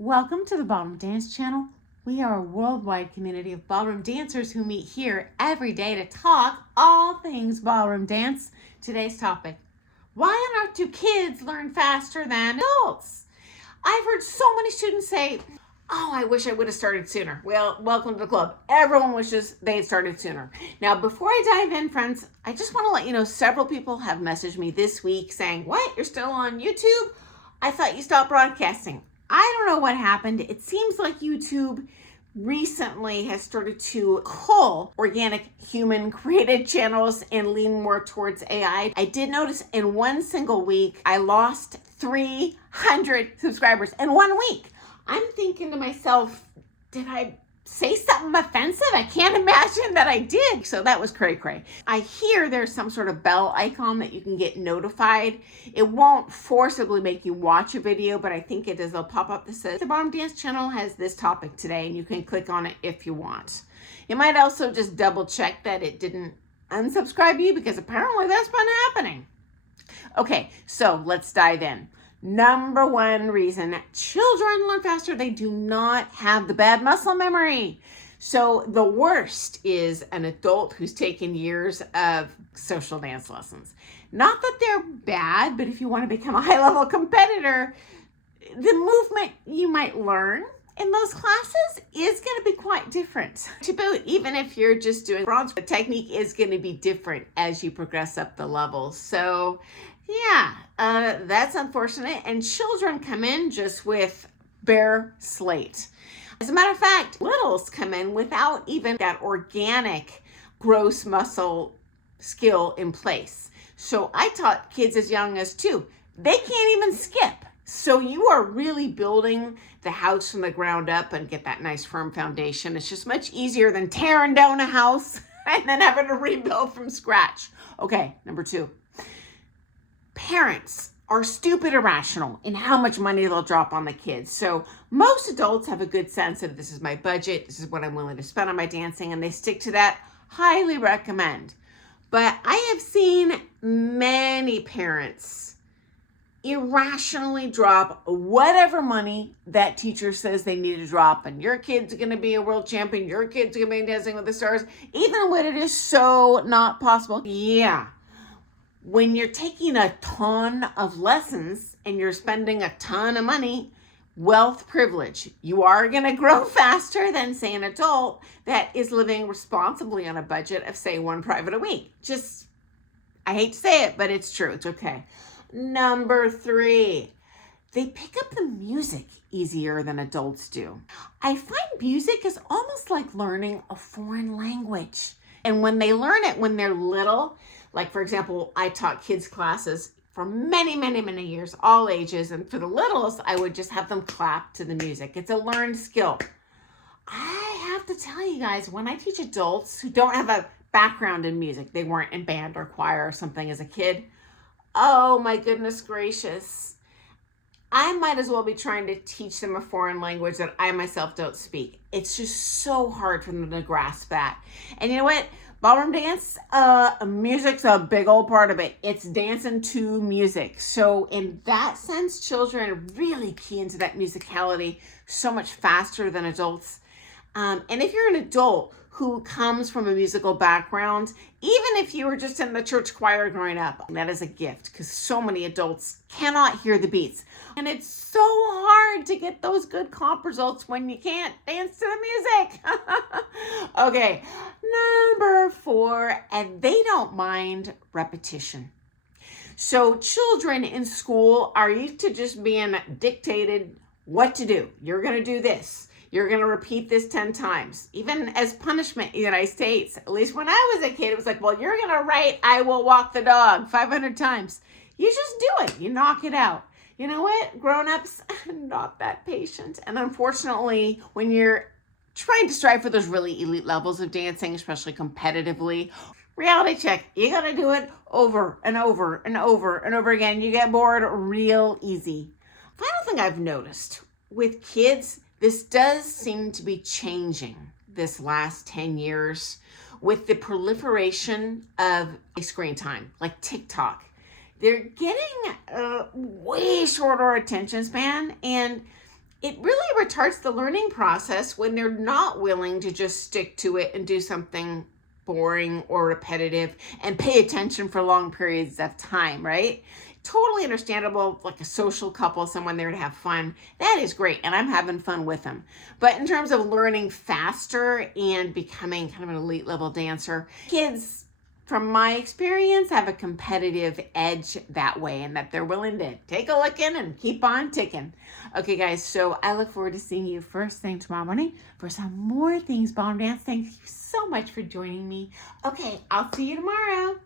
Welcome to the Ballroom Dance Channel. We are a worldwide community of ballroom dancers who meet here every day to talk all things ballroom dance. Today's topic: why on earth do kids learn faster than adults? I've heard so many students say, "Oh, I wish I would have started sooner." Well, welcome to the club. Everyone wishes they had started sooner. Now, before I dive in, friends, I just want to let you know several people have messaged me this week saying, "What? You're still on YouTube? I thought you stopped broadcasting." I don't know what happened. It seems like YouTube recently has started to cull organic human created channels and lean more towards AI. I did notice in one single week, I lost 300 subscribers in 1 week. I'm thinking to myself, did I say something offensive? I can't imagine that I did. So that was cray-cray. I hear there's some sort of bell icon that you can get notified. It won't forcibly make you watch a video, but I think it is. It'll pop up that says the Ballroom Dance Channel has this topic today, and you can click on it if you want. You might also just double check that it didn't unsubscribe you, because apparently that's been happening. Okay, so let's dive in. Number one reason children learn faster: they do not have the bad muscle memory. So the worst is an adult who's taken years of social dance lessons. Not that they're bad, but if you want to become a high-level competitor, the movement you might learn in those classes is going to be quite different. To boot, even if you're just doing bronze, the technique is going to be different as you progress up the levels. So yeah, that's unfortunate. And children come in just with bare slate. As a matter of fact, littles come in without even that organic gross muscle skill in place. So I taught kids as young as 2. They can't even skip. So you are really building the house from the ground up and get that nice firm foundation. It's just much easier than tearing down a house and then having to rebuild from scratch. Okay, number 2. Parents are stupid irrational in how much money they'll drop on the kids. So most adults have a good sense of, this is my budget, this is what I'm willing to spend on my dancing, and they stick to that. Highly recommend. But I have seen many parents irrationally drop whatever money that teacher says they need to drop, and your kid's going to be a world champion, your kid's going to be Dancing with the Stars, even when it is so not possible. Yeah. When you're taking a ton of lessons and you're spending a ton of money, wealth privilege, you are going to grow faster than, say, an adult that is living responsibly on a budget of, say, 1 private a week. Just, I hate to say it, but it's true. It's okay. Number 3, they pick up the music easier than adults do. I find music is almost like learning a foreign language. And when they learn it when they're little, like, for example, I taught kids classes for many, many, many years, all ages. And for the littles, I would just have them clap to the music. It's a learned skill. I have to tell you guys, when I teach adults who don't have a background in music, they weren't in band or choir or something as a kid, oh my goodness gracious, I might as well be trying to teach them a foreign language that I myself don't speak. It's just so hard for them to grasp that. And you know what? Ballroom dance, music's a big old part of it. It's dancing to music. So in that sense, children are really key into that musicality so much faster than adults. And if you're an adult who comes from a musical background, even if you were just in the church choir growing up, that is a gift, because so many adults cannot hear the beats. And it's so hard to get those good comp results when you can't dance to the music. Okay, number 4, and they don't mind repetition. So children in school are used to just being dictated what to do. You're going to do this. You're going to repeat this 10 times, even as punishment in the United States. At least when I was a kid, it was like, well, you're going to write, "I will walk the dog" 500 times. You just do it. You knock it out. You know what? Grown-ups, not that patient. And unfortunately, when you're trying to strive for those really elite levels of dancing, especially competitively, reality check, you got to do it over and over and over and over again. You get bored real easy. Final thing I've noticed with kids, this does seem to be changing this last 10 years with the proliferation of screen time, like TikTok. They're getting a way shorter attention span, and it really retards the learning process when they're not willing to just stick to it and do something boring or repetitive and pay attention for long periods of time, right? Totally understandable, like a social couple, someone there to have fun. That is great, and I'm having fun with them. But in terms of learning faster and becoming kind of an elite level dancer, kids, from my experience, have a competitive edge that way, and that they're willing to take a licking and keep on ticking. Okay, guys, so I look forward to seeing you first thing tomorrow morning for some more things ballroom dance. Thank you so much for joining me. Okay, I'll see you tomorrow.